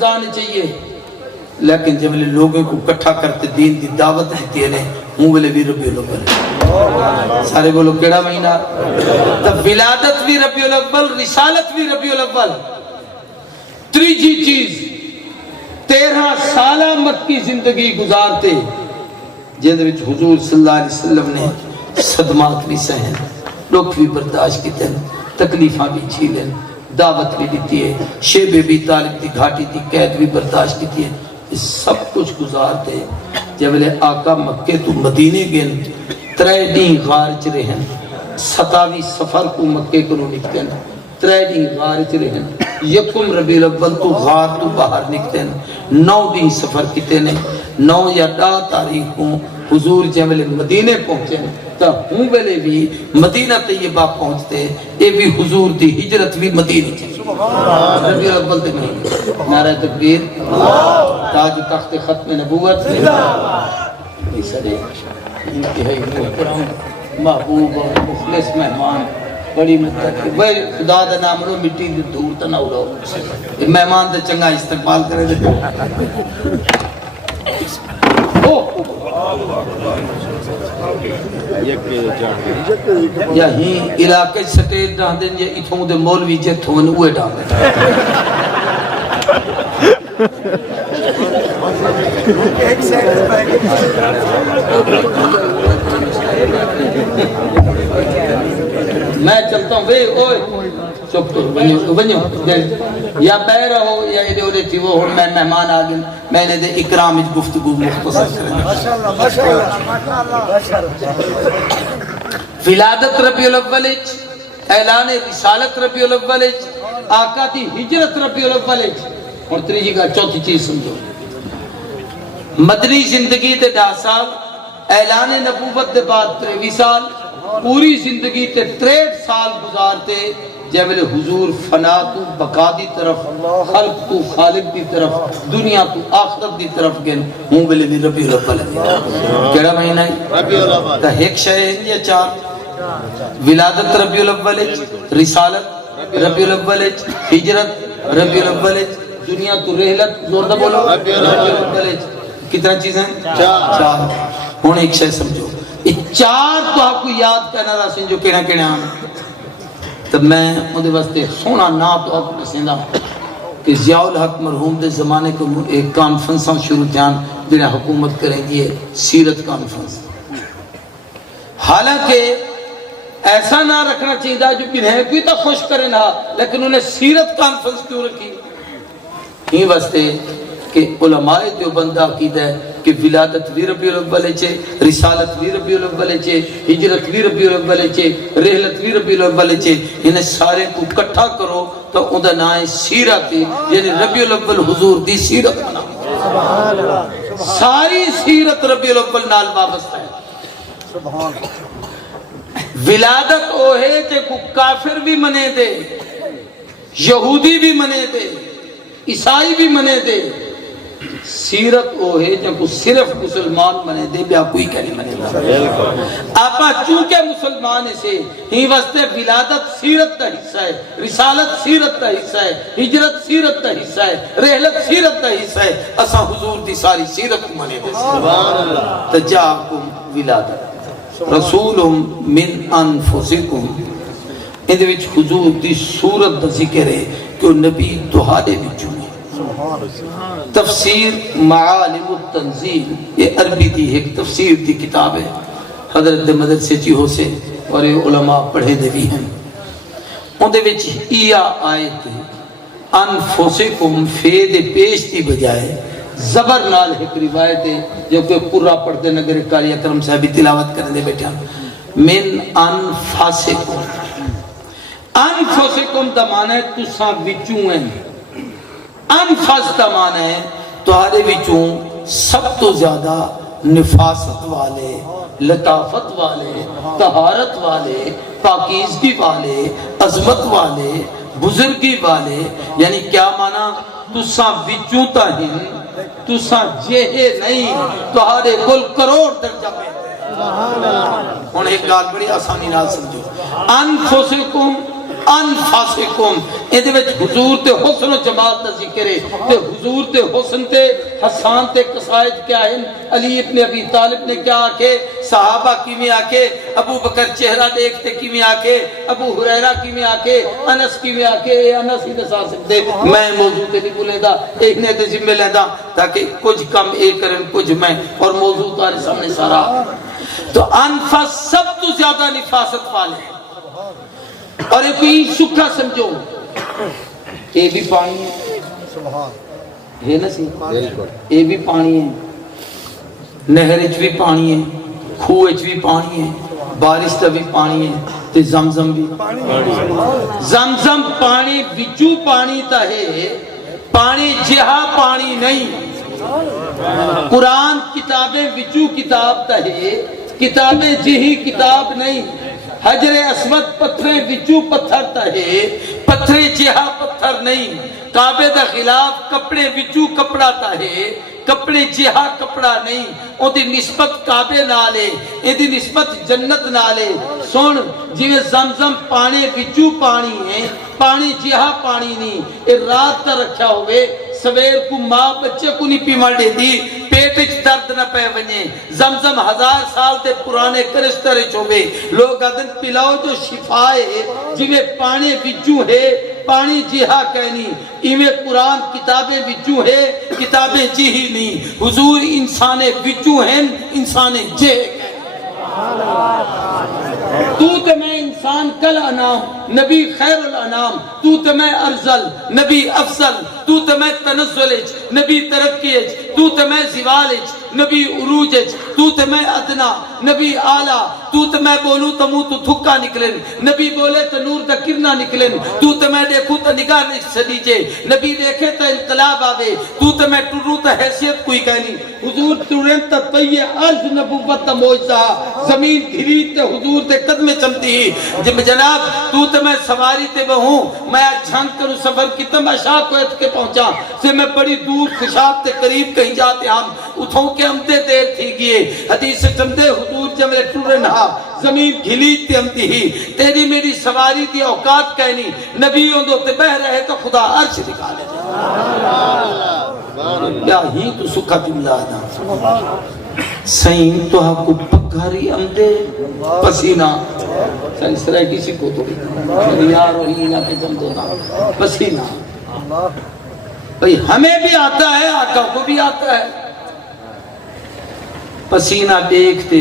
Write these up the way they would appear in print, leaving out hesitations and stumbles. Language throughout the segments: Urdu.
رمضان چاہیے لیکن جب لوگوں کو اکٹھا کرتے دین دی دعوت دیتی ہے ہوں بلے بھی ربیع الاول سارے بولو کیڑا مہینہ تب ولادت بھی ربیع الاول رسالت بھی ربیع الاول تریجی چیز 13 سالہ مکی زندگی گزارتے جن وچ حضور صلی اللہ علیہ وسلم نے صدمات بھی سہن دکھ بھی برداشت کیتے تکلیفاں بھی جھیلیں دعوت بھی دیتی ہے شیب بھی طالب دی گھاٹی دی قید بھی برداشت کیتی ہے اس سب کچھ گزارتے جب لے آقا مکے تو مدینے گئن 3 دن غار چ رہن 27 سفر کو مکے کو نکلن 3 دن غار چ رہن یکم ربیع الاول تو غار تو باہر نکلن 9 دن سفر کیتے نے 9 یا 10 تاریخ کو حضور جب لے مدینے پہنچے تو ہوں ویلے بھی مدینہ طیبہ پہنچتے اے بھی حضور دی ہجرت بھی مدینہ چاہیے ربیع الاول تے نہیں نعرہ تکبیر تاج تخت ختم نبوت اس لئے انتہائی محترم محبوب اور مخلص مہمان بڑی مدد خدا دا نام لو مٹی دی دور تا نہ اڑو مہمان دا چنگا استقبال کرے دے یا ہی علاقے سٹیج ڈان دیں یا اتھوں دے مولوی جت ہون اوے ڈان دیں میں چلتا ہوں بھئی اوئے چپ تو بنیو یا بہ رہو یا ادھے ادھے تھی وہ میں مہمان آگئے میں نے دے اکرام اچ گفتگو مختصر کریں ولادت ربیع الاول اعلان رسالت ربیع الاول آقا دی ہجرت ربیع الاول اور تریجی کا چوتھی چیز سمجھو مدنی زندگی تے 10 سال اعلان نبوت دے بعد 23 سال پوری زندگی تے 63 سال گزارتے جب حضور فنا تو بقا دی طرف خلق تو خالق دی طرف دنیا تو آخرت دی طرف گن ہوں بلے بھی ربیع الاول کیڑا مہینہ ہے ربیع الاول تا ایک شے یا 4 ولادت ربیع الاول رسالت ربیع الاول ہجرت ربیع الاول دنیا تو رحلت زور دا بولو ربیع الاول کتنا چیزیں 4 ہوں ایک شے سمجھو 4 تو آپ کو یاد کرنا رہا سن جو کہنا کہنا تب میں مجھے واسطے سونا نا تو آپ کو سیندہ کہ ضیاء الحق مرحوم دے زمانے کو ایک کانفرنساں شروع تھیان جنہیں حکومت کریں گی سیرت کانفرنس حالانکہ ایسا نہ رکھنا چاہیے جو انہیں کوئی تو خوش کرے نہ لیکن انہیں سیرت کانفرنس کیوں رکھی ہی واسطے کہ علماء دیوبند عقیدہ ہے کہ ولادت بھی ربیع الاول ہے رسالت بھی ربیع الاول ہے ہجرت بھی ربیع الاول ہے رحلت بھی ربیع الاول ہے انہیں سارے کو اکٹھا کرو تو اندھا نائے سیرت یعنی ربیع الاول حضور دی سیرت بنا ساری سیرت ربیع الاول نال وابستہ ہے ولادت او ہے کہ کافر بھی منے دے یہودی بھی منے دے عیسائی بھی منے دے سیرت او ہے جب کو صرف مسلمان منے دے بیا کوئی کہنے منے دے آپا چونکہ مسلمان سے ہی واسطے ولادت سیرت تا حصہ ہے رسالت سیرت تا حصہ ہے ہجرت سیرت تا حصہ ہے رحلت سیرت تا حصہ ہے اسا حضور دی ساری سیرت منے دے تجاکم ولادت رسولم من انفسکم اندھے وچ حضور دی صورت دا ذکر ہے کہ نبی دہانے بچوں تفسیر معالم التنزیل یہ عربی دی ایک تفسیر دی کتاب ہے حضرت مدرسے چیہوں سے اور یہ علماء پڑھے دے بھی ہیں اندھے وچ ایا آیت انفسکم فید پیش دی بجائے زبر نال ایک روایت ہے جو کہ قرآن پڑھتے نگر کاری اکرم صاحبی تلاوت کرنے دے بیٹھا من انفسکم انفسکم دا معنی ہے تساں وچوں ہیں انفس دا معنی ہے تہارے وچوں سب تو زیادہ نفاست والے لطافت والے طہارت والے پاکیزگی والے عظمت والے بزرگی والے یعنی کیا معنی تساں وچوں تا ہن تساں جہے نہیں تہارے کل کروڑ درجہ پہ ہوں ایک گال بڑی آسانی نال سمجھو انفسکم انفاسکم ਇਹਦੇ ਵਿੱਚ حضور تے حسن و جمال دا ذکر ہے تے حضور تے حسن تے حسان تے قصائد کیا ہیں علی ابن ابی طالب نے کیا آکے صحابہ کی میں آکے ابو بکر چہرہ دیکھتے کی میں آکے ابو ہریرہ کی میں آکے انس کی میں آکے انس ہی دسا سکتے میں موضوع تے نہیں بولے دا ایک نے دے ذمہ لے دا تاکہ کچھ کم ایک کریں کچھ میں اور موضوع تارے سامنے سارا تو انفاس سب تو زیادہ نفاست والے ہیں اور ایک ہی سکھا سمجھو یہ بھی پانی ہے نا سی یہ بھی پانی ہے نہر اچ بھی پانی ہے خوہ اچ بھی پانی ہے بارش کا بھی پانی ہے تے زمزم بھی زمزم پانی وچو پانی تا ہے پانی جہاں پانی نہیں قرآن کتابیں وچو کتاب تا ہے کتابیں جہی کتاب نہیں حجر اسود پتھریں وچو پتھر تا ہے پتھریں جہا پتھر نہیں کعبے دا خلاف کپڑے وچو کپڑا تا ہے کپڑے جہا کپڑا نہیں او دی نسبت کعبے نالے اے دی نسبت جنت نالے سن جویں زمزم پانی وچو پانی ہے پانی جہا پانی نہیں اے رات تا رکھا ہوئے سویر کو ماں بچے کو نہیں پی مر دی پیٹ اچ درد نہ پے ونجے زمزم 1000 سال تے پرانے کرشترے چوبے لوگ ادن پلاؤ جو شفا ہے جویں پانی وچو ہے پانی جہا کہنی ایویں قرآن کتابیں وچو ہے کتابیں جہی نہیں حضور انسان وچو ہیں انسان جہ تو تے میں انسان کل انام نبی خیر الانام تو تے میں ارزل نبی افضل تو تے میں تنزلج نبی ترقیج تو تے میں زوالج نبی عروجج تو تے میں ادنا نبی آلہ تو تے میں بولوں تو منہ تو تھکا نکلن نبی بولے تو نور دا کرنا نکلن تو تے میں دیکھوں تو نگاہ نہیں سدیجے نبی دیکھے تو انقلاب آوے تو تے میں ٹروں تو حیثیت کوئی کہنی حضور ٹرین تا طیع عرض نبوت تا موجزہ زمین گھرید تے حضور تے قدمیں چمتی جب جناب تو تے میں سواری تے بہوں میں جھنک کروں سفر کی تماشا کو ایت کے پہنچا سے میں بڑی دور خوشاب تے قریب کہیں جاتے ہم اتھوں کے ہمتے دیر تھی گئے حدیث چمدے حضور جب میں ٹورن ہا زمین گھلیت تے ہمتی ہی تیری میری سواری دی اوقات کہنی نبیوں دو تے بہ رہے تو خدا عرش نکالے کیا ہی تو سکھا دلہ نا سین تو ہاں کو پکاری امدے پسینہ سین سرائے کسی کو تو یار وہی نہ کہ جم دونا پسینہ بھئی ہمیں بھی آتا ہے آقا کو بھی آتا ہے پسینہ دیکھتے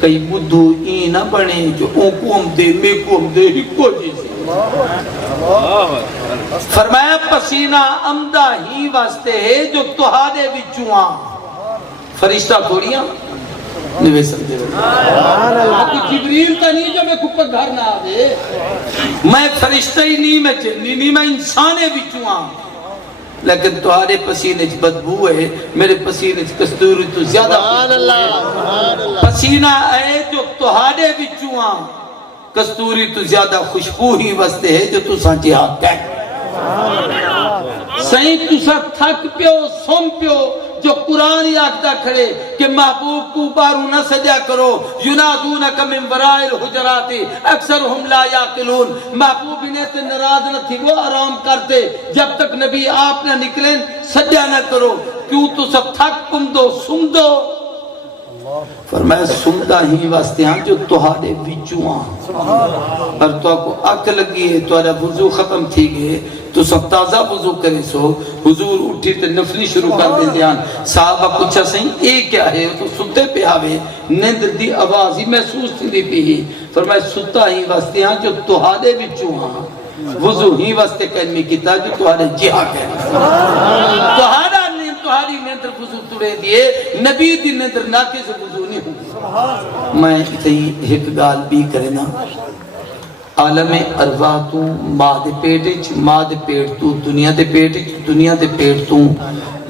کئی بدھو ای نہ بنے جو اون کو ہم دے میں کو ہم دے ہی کو جیسے فرمایا پسینہ امدہ ہی واسطے ہے جو تہادے وچوان فرشتہ تھوڑیاں نوے سمجھے کوئی جبریل تا نہیں جو میں کپر گھر نہ آدے میں فرشتہ ہی نہیں میں جنی نہیں میں انسانے وچوان لیکن تہارے پسینے بدبو ہے میرے پسینے کستوری تو زیادہ پسینہ ہے جو تہارے وچوان کستوری تو زیادہ خوشبو ہی وستے ہے جو تو سانچے ہاتھ کہہ سہی تو سا تھک پیو سم پیو جو قرآن یاکتا کھڑے کہ محبوب کو بارو نہ سجا کرو ینادونک من ورائے الحجراتی اکثر ہم لا یاقلون محبوب انہیں تے نراض نہ تھی وہ آرام کرتے جب تک نبی آپ نہ نکلیں سجا نہ کرو کیوں تو سب تھک کم دو سم دو فرمایا سمدہ ہی واسطے ہیں جو تہارے وچوان اور تو کو اک لگی ہے تہارا وضو ختم تھی گئے تو سب تازہ وضو کرے سو حضور اٹھی تے نفلی شروع کر دے دیان صحابہ پوچھا سہیں اے کیا ہے تو ستے پہ آوے نیندر دی آواز ہی محسوس تھی دی پی ہی فرمایا ستا ہی واسطے ہیں جو تہارے وچوان وضو ہی واسطے کہنی کیتا جو تہارے جہاں کہنے تہاری نیندر وضو توڑے دیئے نبی دی نیندر ناکے سے وضو نہیں ہوں میں اتنی ایک گال بھی کرنا عالم ارواح تو ماں دے پیٹ تو دنیا دے پیٹ دنیا دے پیٹ تو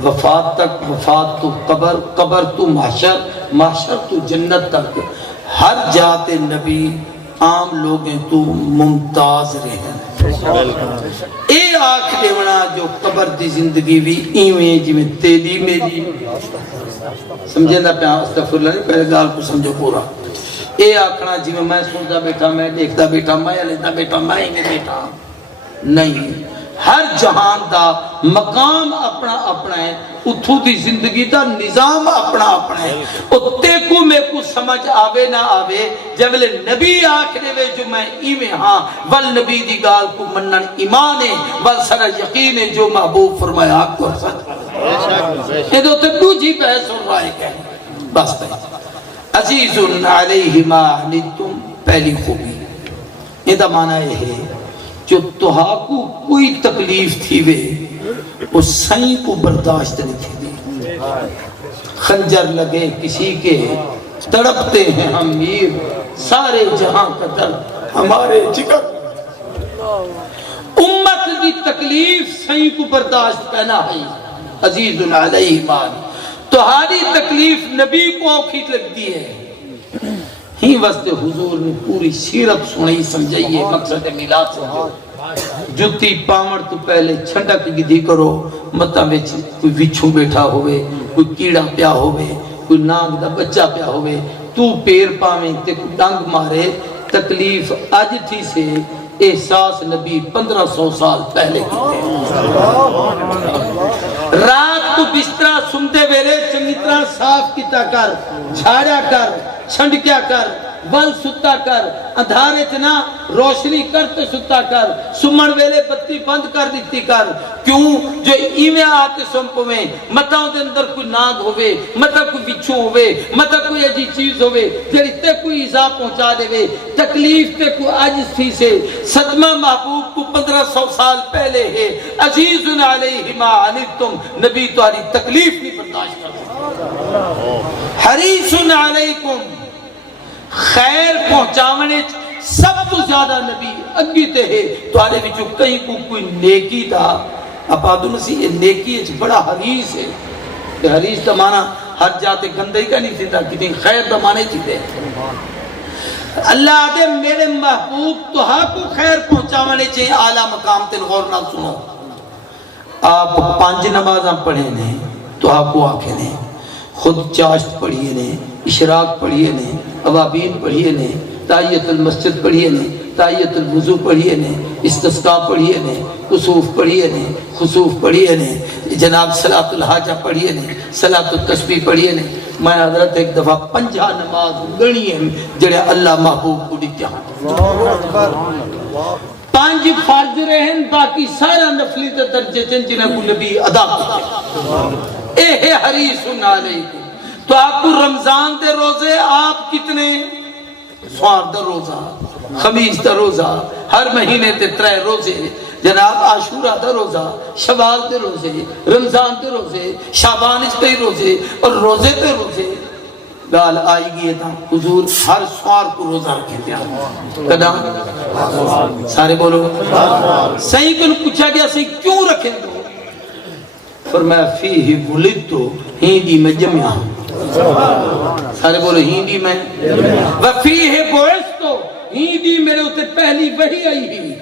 وفات تک وفات تو قبر تو محشر تو جنت تک ہر جات نبی عام لوگیں تو ممتاز رہے اے آنکھ دیونا جو قبر دی زندگی بھی ایویں جی میں تیلی میری سمجھے نہ پیان استغفر اللہ نہیں پہلے گال کو سمجھو پورا اے آکھنا جی میں سنتا بیٹھا، میں دیکھتا بیٹھا، میں لیتا بیٹھا، میں ہی بیٹھا نہیں۔ ہر جہان دا مقام اپنا اپنا ہے، اتھو دی زندگی دا نظام اپنا اپنا ہے۔ او تیکو میں کو سمجھ آوے نہ آوے، جب لے نبی آکھنے وے جو میں ایویں ہاں، والنبی دی گال کو منن ایمان ہے، والسر یقین ہے جو محبوب فرمایا آپ کو سچ۔ یہ دو تکو جی بحث اور رائے کہیں بس پہ عزیز علیہ ما عنتم پہلی خوبی یہ دا معنی ہے جو توہا کو کوئی تکلیف تھی وے وہ سائیں کو برداشت نہیں تھی دی۔ خنجر لگے کسی کے تڑپتے ہیں ہم میر، سارے جہاں کا درد ہمارے جگر، امت دی تکلیف سائیں کو برداشت کرنا ہے عزیز علیہ مان۔ تمہاری تکلیف نبی کو اوکھی لگتی ہے، ہی واسطے حضور نے پوری سیرت سنائی سمجھائیے مقصد میلاد سے۔ جتی پامڑ تو پہلے چھنڈک گدھی کرو، متا وچ کوئی وچھو بیٹھا ہوئے، کوئی کیڑا پیا ہوئے، کوئی ناگ دا بچہ پیا ہوئے، تو پیر پاویں تے کوئی ڈنگ مارے، تکلیف اج تھی سے احساس نبی 1500 سال پہلے کیتے۔ رات کو بسترہ سمتے ویلے چنگی طرح صاف کیتا کر، جھاڑا کر، چھنڈکیا کر، ول ستا کر، اندھارے چنا روشنی کرتے ستا کر، سمن ویلے بتی بند کر دیتی کر۔ کیوں جو ایویں آتے سمپو میں متاؤں دے اندر کوئی ناگ ہوئے، متا کوئی بچھو ہوئے، متا کوئی عجی چیز ہوئے جڑی تے کوئی عذا پہنچا دے وے، تکلیف تے کوئی عجز تھی سے صدمہ محبوب کو 1500 سال پہلے ہے۔ عزیز علیہ ما عنتم نبی تمہاری تکلیف نہیں برداشت کرتا۔ حریص علیکم خیر پہنچاونے سب تو زیادہ نبی اگی تے ہے، تو آلے بھی جو کہیں کو کوئی نیکی دا اپادو نسی یہ نیکی ہے بڑا حریص ہے۔ کہ حریص دا معنی ہر جاتے گندے کا نہیں تھیتا، کتنی خیر دا معنی چیتے اللہ دے میرے محبوب تو ہاں کو خیر پہنچاونے چاہیے۔ اعلیٰ مقام تن غور نہ سنو، آپ 5 نمازاں پڑھے نے تو آپ کو آنکھیں نے، خود چاشت پڑھیے نے، اشراق پڑھیے نے، اوابین پڑھیے نے، تحیت المسجد پڑھیے نے، تحیت الوضو پڑھیے نے، استسقاء پڑھیے نے، کسوف پڑھیے نے، خسوف پڑھیے نے، جناب صلاۃ الحاجہ پڑھیے نے، صلاۃ التسبیح پڑھیے نے۔ میں حضرت ایک دفعہ 50 نماز گنی ہے جڑے اللہ محبوب کو دیتے ہیں، 5 فرض رہن باقی سارا نفلی تے درجے جنہیں کو نبی ادا کرتے۔ اے ہے حریص علیکم۔ تو آپ کو رمضان دے روزے آپ کتنے؟ سوار دا روزہ، خمیس دا روزہ، ہر مہینے تے 3 روزے، جناب عاشورہ دا روزہ، شوال دے روزے، رمضان دے روزے، شعبان تے روزے اور روزے تے روزے۔ گال آئی گئی تھا حضور ہر سوار کو روزہ رکھے تھے قدام سارے بولو صحیح کو پوچھا گیا صحیح کیوں رکھیں تو فرمایا فیہ ولدتو ہندی میں جمعہ، سارے بولو ہندی میں، وفیہ بعثتو ہندی میرے ہوتے پہلی وحی آئی ہی،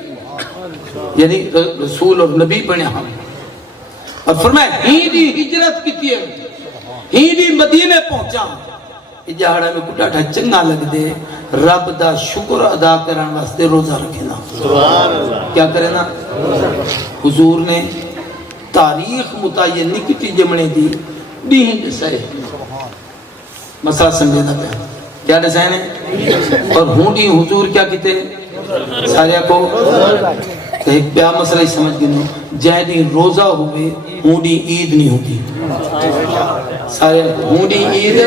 یعنی رسول اور نبی بنے ہم، اور فرمایا ہندی ہجرت کی ہے، ہندی مدینے پہنچا، جہاڑا میں کٹا تھا چنگا لگ دے رب دا شکر ادا کرن واسطے روزہ رکھنا۔ کیا کرے نا حضور نے تاریخ متعین نہیں کتی جمنے دی دین دسائے مسئلہ سمجھے نہ پہ کیا دسائے نے اور ہونڈی حضور کیا کتے سارے کو کہ پیا مسئلہ ہی سمجھ گئے جائے دین روزہ ہوئے ہونڈی عید نہیں ہوتی، سارے ہونڈی عید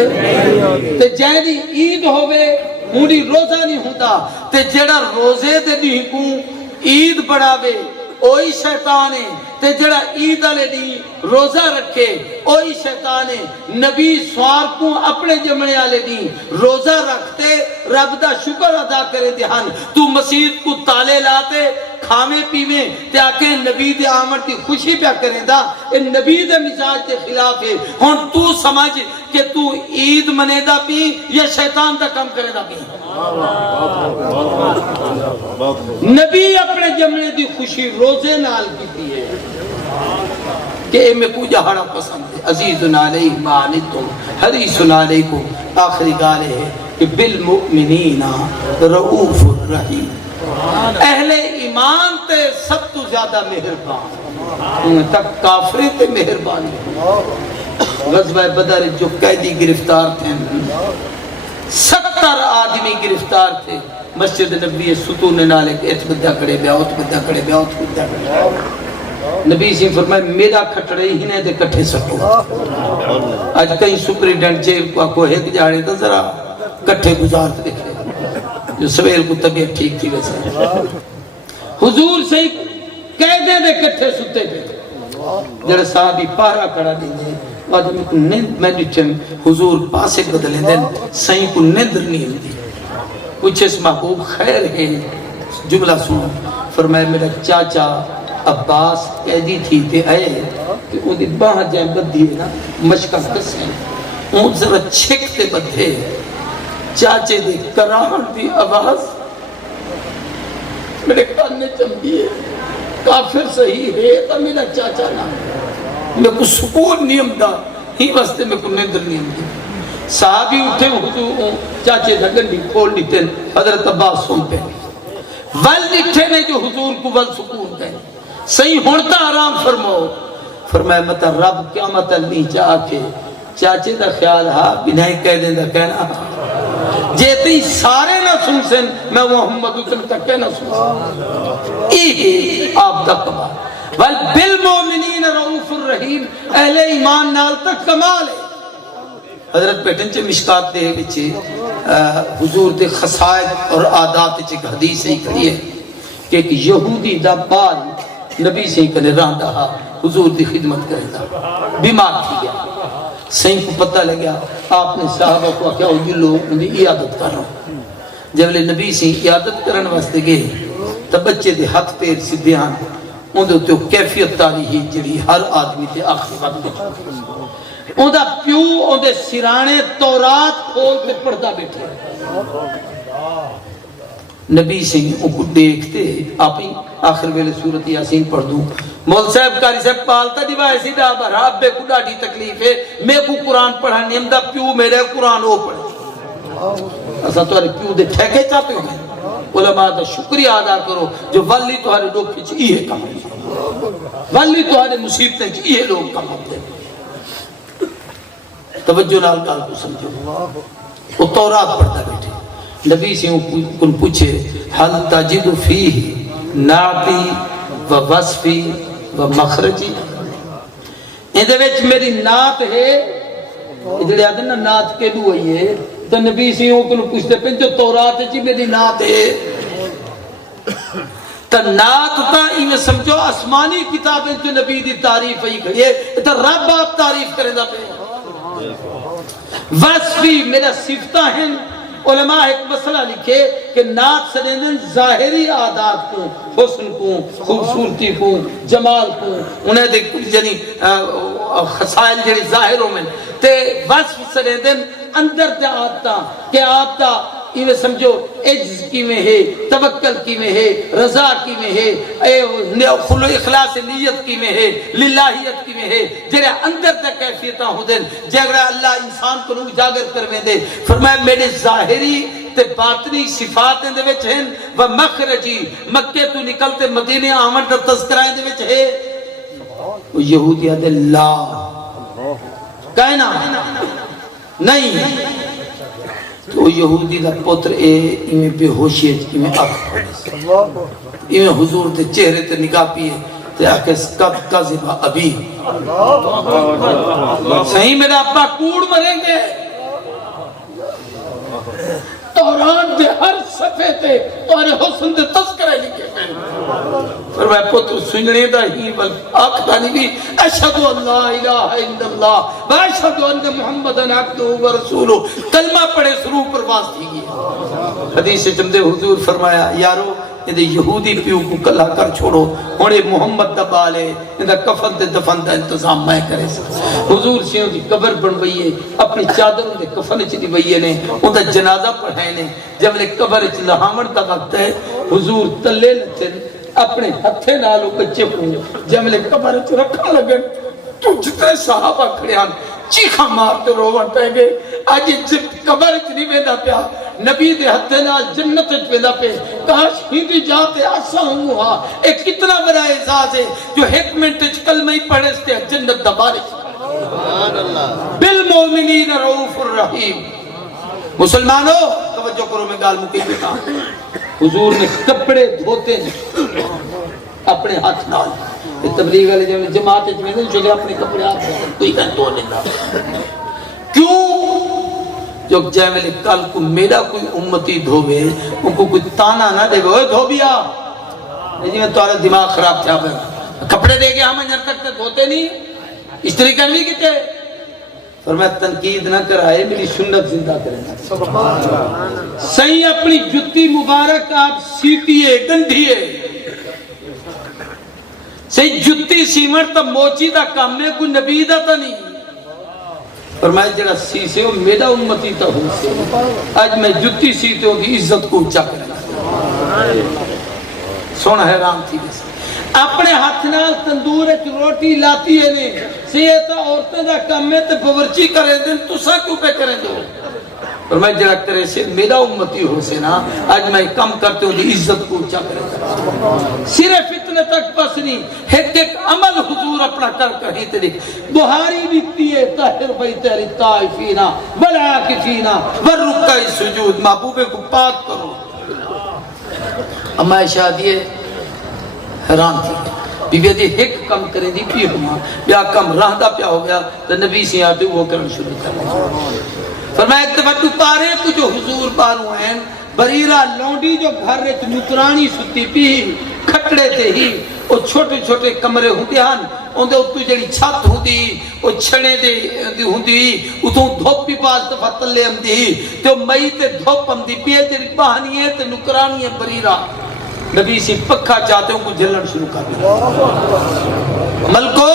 تے جائے دین عید ہوئے ہونڈی روزہ نہیں ہوتا، تے جڑا روزے دے نہیں کو عید بڑھاوے اوہی شیطان ہے، تے جڑا عید والے دی روزہ رکھے اوہی شیطان ہے۔ نبی سوار کو اپنے جمعے والے دی روزہ رکھتے رب دا شکر ادا کرے دہن، تو مسجد کو تالے لاتے کھامے پیویں تے آکے نبی دے آمد کی خوشی پیا کریں دا، اے نبی دے مزاج دے خلاف ہے۔ ہن تو سمجھ کہ تو عید منے دا پی یا شیطان دا کم کرے دا پی۔ نبی اپنے جمعے دی خوشی روزے نال کی ہے کہ اے میں کو جہاڑا پسند ہے۔ عزیز علیہ ما عنتم حریص علیکم، آخری گالے ہے کہ بالمؤمنین رؤوف الرحیم، اہل ایمان تے سب تو زیادہ مہربان، انہیں تک کافرے تے مہربانی۔ غزوہ بدر جو قیدی گرفتار تھے، 70 آدمی گرفتار تھے، مسجد نبی ستون نالے کے ات بدہ کڑے بیا، ات بدہ کڑے بیا، ات بدہ کڑے بیا۔ نبی سے فرمائے میرا کھٹڑے ہی نہیں دے کٹھے سکو۔ آج کئی سپریڈنٹ جیل کو ایک جاڑے تو ذرا کٹھے گزار دیکھے جو سویل کو طبیعت ٹھیک تھی ویسے۔ حضور سے قیدے دے کٹھے ستے پہ جڑے صحابی پارا کڑا دی دے، آدم کو نیند میں نیچن حضور پاسے بدلیں دیں، سائیں کو نیندر نہیں ہوتی۔ کچھ اس محبوب خیر ہے، جملہ سنو، فرمائے میرا چاچا عباس قیدی تھی تے آئے کہ ان دی باہر جائیں بدھی ہے نا مشکہ کسیں، ان ذرا چھکتے بدھے، چاچے دے کراہن دی آواز میرے کاننے چمکی ہے، کافر صحیح ہے تو میرا چاچا نہ، میں کو سکون نہیں امدہ، ہی واسطے میں کو نیندر نہیں امدہ۔ صحابی اٹھے حضور چاچے دھگن بھی کھول دیتے حضرت عباس سن پہ ول اٹھے نے جو حضور کو ول سکون کہیں صحیح ہونتا آرام فرماؤ۔ فرمایا مطا رب قیامت نہیں چاہ کے چاچے دا خیال ہاں بنائی کہہ دیں دا کہنا جیتے ہی سارے نہ سن سن میں محمد اتن تک کہنا سن سن آپ دا کمال ول بالمومنین رؤوف الرحیم، اہل ایمان نال تک کمال ہے۔ حضرت بیٹن چے مشکات دے بچے حضور دے خصائد اور عادات چے حدیث ہی کھڑی ہے کہ ایک یہودی دا بال نبی سے کنے رہن رہا حضور دی خدمت کرے دا بیمار تھی گیا، صحیح کو پتہ لگیا، آپ نے صحابہ کو کیا ہوئی لوگ انہیں عیادت کر رہا ہوں۔ جب لے نبی سے عیادت کرن واسطے گئے تب بچے دے ہاتھ پیر سدھیان ان دے تو کیفیت تاریخی جڑی ہر آدمی تے آخری بات دے ان دا پیو ان دے سرانے تورات کھول تے پڑھتا بیٹھے۔ نبی سے ان کو دیکھتے آپ ہی آخر ویلے سورت یاسین پڑھ دوں، مول صاحب کاری صاحب پالتا دیوا ایسی دا رب بے کو ڈاڑی تکلیف ہے، میں کو قرآن پڑھا نہیں دا پیو میرے قرآن ہو پڑھے۔ ایسا تو پیو دے ٹھیکے چاہتے ہو علماء دا شکریہ ادا کرو جو ولی تمہارے لوگ کچھ یہ کام ہے، ولی تمہارے مصیبتیں یہ لوگ کام ہوتے ہیں۔ توجہ نال کال کو سمجھو، وہ تورات پڑھتا بیٹھے، نبی سے ان پوچھے حل تجد فیہ نعتی و وصفی و مخرجی، اندھے ویچ میری نعت ہے، ادھر آدھے نا نعت کے دو ہوئی ہے، تو نبی سے ان پوچھتے پہ جو تورات ہے میری نعت ہے، تو نعت تا انہیں سمجھو آسمانی کتابیں جو نبی دی تعریف ہے کھڑی ہے، تو رب آپ تعریف کریں دا پہ وصفی میرا صفتہ ہیں۔ علماء ایک مسئلہ لکھے کہ نعت سنیدن ظاہری عادات کو، حسن کو، خوبصورتی کو، جمال کو، انہیں دیکھ یعنی خصائل جڑی ظاہروں میں تے وصف سنیدن اندر تے آتا کہ آتا یہ سمجھو عجز کی میں ہے، توکل کی میں ہے، رضا کی میں ہے، خلو اخلاص نیت کی میں ہے، للہیت کی میں ہے، جرے اندر تک کیفیتاں ہو دیں جگرہ اللہ انسان کو نوک جاگر کرویں دے۔ فرمایا میرے ظاہری تے باطنی صفاتیں دے وچ ہیں و مخرجی مکہ تو نکلتے مدینے آمد دا تذکرائیں دے وچ ہے، وہ یہودیہ دے لا کہنا نہیں تو یہودی دا پتر ایمیں بے ہوشیت ایمیں آنکھ پڑے ایمیں حضور تے چہرے تے نگاہ پیے تے آکے قد قذبہ ابھی صحیح میرا ابا کوڑ مریں گے۔ تورات دے ہر صفحے تے تورے حسن دے تذکرے لکھے ہیں۔ فرمایا پتر سننے دا ہی بل آخدہ نہیں بھی اشہدو اللہ الہ الا اللہ و اشہدو ان محمد عبدہ و رسولہ کلمہ پڑھے سرو پر باز تھی گئی۔ حدیث چمدے حضور فرمایا یارو یہ یہودی پیو کو کلا کر چھوڑو ہونے محمد دبا لے یہ کفن دے دفن دا انتظام میں کرے سکتا۔ حضور سیوں دی قبر بنوئی ہے، اپنی چادروں دے کفن چلی بھئی نے، ان دا جنازہ پڑھائے نے، جب لے قبر چلی لہامن دا وقت ہے حضور تلے لچن اپنے ہتھے نالو بچے پہنچ جب لے قبر چلی رکھا لگن تو جتنے صحابہ کھڑیان چیخا مارتے روان پہ گئے اج قبر وچ نہیں ویندا پیا نبی دے ہتھ نال جنت وچ ویندا پیا کاش ہندی جاتے آسا ہوں ہا اے کتنا بڑا اعزاز ہے جو ایک منٹ وچ کلمہ ہی پڑھے تے جنت دا بارش سبحان اللہ بالمومنین رؤوف الرحیم مسلمانوں توجہ کرو میں گال مکی بیٹا حضور نے کپڑے دھوتے ہیں اپنے ہاتھ نال تبلیغ والے جماعت وچ میں نہیں چلے اپنے کپڑے ہاتھ نال کوئی کہیں دھو لینا کیوں جو جیوے کل کو میرا کوئی امتی دھوے ان کو کوئی تانا نہ دے گا دھو بیا جی میں تمہارا دماغ خراب تھا کپڑے دے گیا ہمیں نر تک دھوتے نہیں اس طریقہ نہیں کیتے فرمایا تنقید نہ کرائے میری سنت زندہ کرنا صحیح اپنی جتی مبارک آپ سیٹیے گنڈیے صحیح جتی سیمٹ تا موچی دا کام میں کوئی نبی دا تا نہیں فرمایا جڑا سیسے ہو میرا امتی تا ہوں سے آج میں جتی سیتے ہوں دی عزت کو اچھا کرنا سونا حیران تھی بس اپنے ہاتھ نال تندور ایک روٹی لاتی ہے نے سیتا عورتیں دا کم میں تے باورچی کریں دیں تو سا کیوں پہ کریں دو فرمایا جڑا کرے سے میرا امتی ہو سے نا آج میں کم کرتے ہوں دی عزت کو اچھا کریں صرف اتنے تک پس نہیں ایک عمل حضور اپنا کر کہیں تے دیکھ بہاری لکھتی ہے طاہر بیت الطائفینا والعاکفینا والرکع سجود محبوبے کو پاک کرو اما شادی ہے حیران تھی بی بی دی ایک کم کریں دی پی ہوا بیا کم راہ دا پیا ہو گیا تو نبی سے آتے وہ کرن شروع کر فرمایا ایک دفعہ تو پارے تو جو حضور پارو ہیں بریرہ لونڈی جو گھر رہے نکرانی ستی پی کھٹڑے تے ہی وہ چھوٹے چھوٹے کمرے ہوندے ہن اندے اتو جڑی چھت ہوندی وہ چھڑے دے ہوندی اتو دھوپ بھی پاس دفعہ تلے ہم دی تو مئی تے دھوپ ہم دی پیے جڑی بہانی ہے تے نکرانی ہے بریرہ نبی سی پکھا چاہتے ہوں کو جلن شروع کر دیا ملکو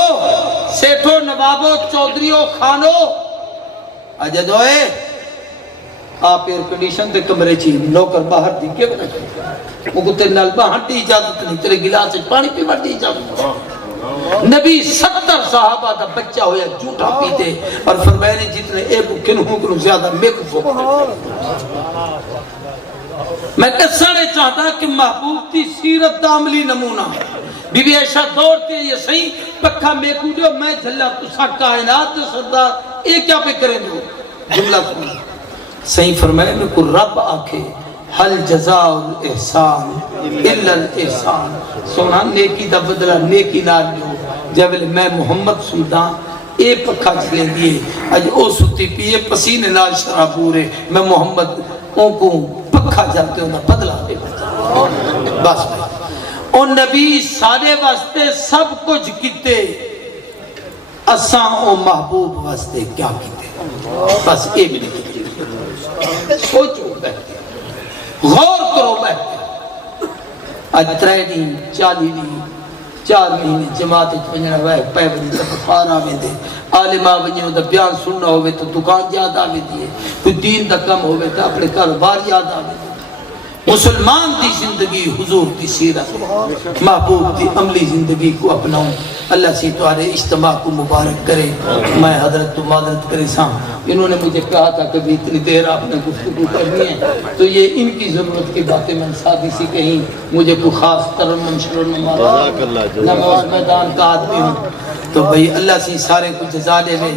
سیٹھو نوابو چودریو خانو اجدوئے آپ ایئر کنڈیشن تے کمرے چین نوکر باہر دی کے بنا چاہتے وہ کو تیرے نال باہر دی اجازت نہیں تیرے گلاس سے پانی پی بڑھ دی اجازت نبی 70 صحابہ دا بچہ ہویا جھوٹا پیتے اور فرمائے نے جتنے اے بکن ہوں کنو زیادہ میں کو فوق میں کسانے چاہتا کہ محبوب تھی سیرت داملی نمونہ بی بی عائشہ دوڑتے یہ صحیح پکھا میں کودیو میں جھلا تسا کائنات سردار اے کیا پہ کریں دو جملہ سنی صحیح فرمائے میں کو رب آکھے حل جزاء الاحسان الا الاحسان سونا نیکی دا بدلہ نیکی نال جو جب میں محمد سلطان اے پکھا چلیں دیئے اج او ستی پیئے پسینے نال شرابورے میں محمد ان کو پکھا جلتے ہونا بدلہ دے بس اور نبی سارے واسطے سب کچھ کیتے اساں او محبوب واسطے کیا کیتے بس اے بھی نہیں کیتے سوچو بیٹھتے غور کرو بیٹھتے آج 3 دن 40 دن 4 مہینے جماعت ونجنا وے پے ونجے تفارا ویندے عالمہ ونجو دا بیان سننا ہوئے تو دکان یاد آوے دیئے کوئی دین دا کم ہوئے تو اپنے کاروبار یاد آوے دیئے مسلمان دی زندگی حضور دی سیرت محبوب دی عملی زندگی کو اپناؤں اللہ سے تمہارے اجتماع کو مبارک کرے میں حضرت تو معذرت کرے ساں انہوں نے مجھے کہا تھا کہ اتنی دیر آپ نے گفتگو کرنی ہے تو یہ ان کی ضرورت کی باتیں میں ساتھی سی کہیں مجھے کوئی خاص ترنم شرن نماز میدان کا آدمی ہوں تو بھئی اللہ سے سارے کو جزا دے لے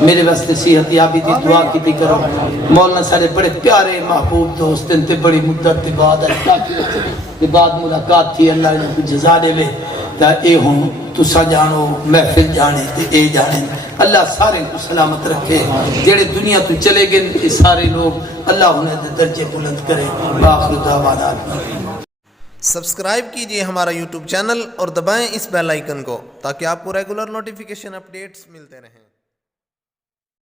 میرے واسطے صحت یابی دی دعا کی بھی کرو مولانا سارے بڑے پیارے محبوب دوست انتے بڑی مدت بعد بعد ملاقات تھی اللہ نے کو جزا دے لے تا اے ہوں تو سا جانو محفل جانے تے اے جانے اللہ سارے کو سلامت رکھے جڑے دنیا تو چلے گئے سارے لوگ اللہ انہیں درجے بلند کرے آخر دعوانا سبسکرائب کیجئے ہمارا یوٹیوب چینل اور دبائیں اس بیل آئیکن کو تاکہ آپ کو ریگولر نوٹیفیکیشن اپڈیٹس ملتے رہیں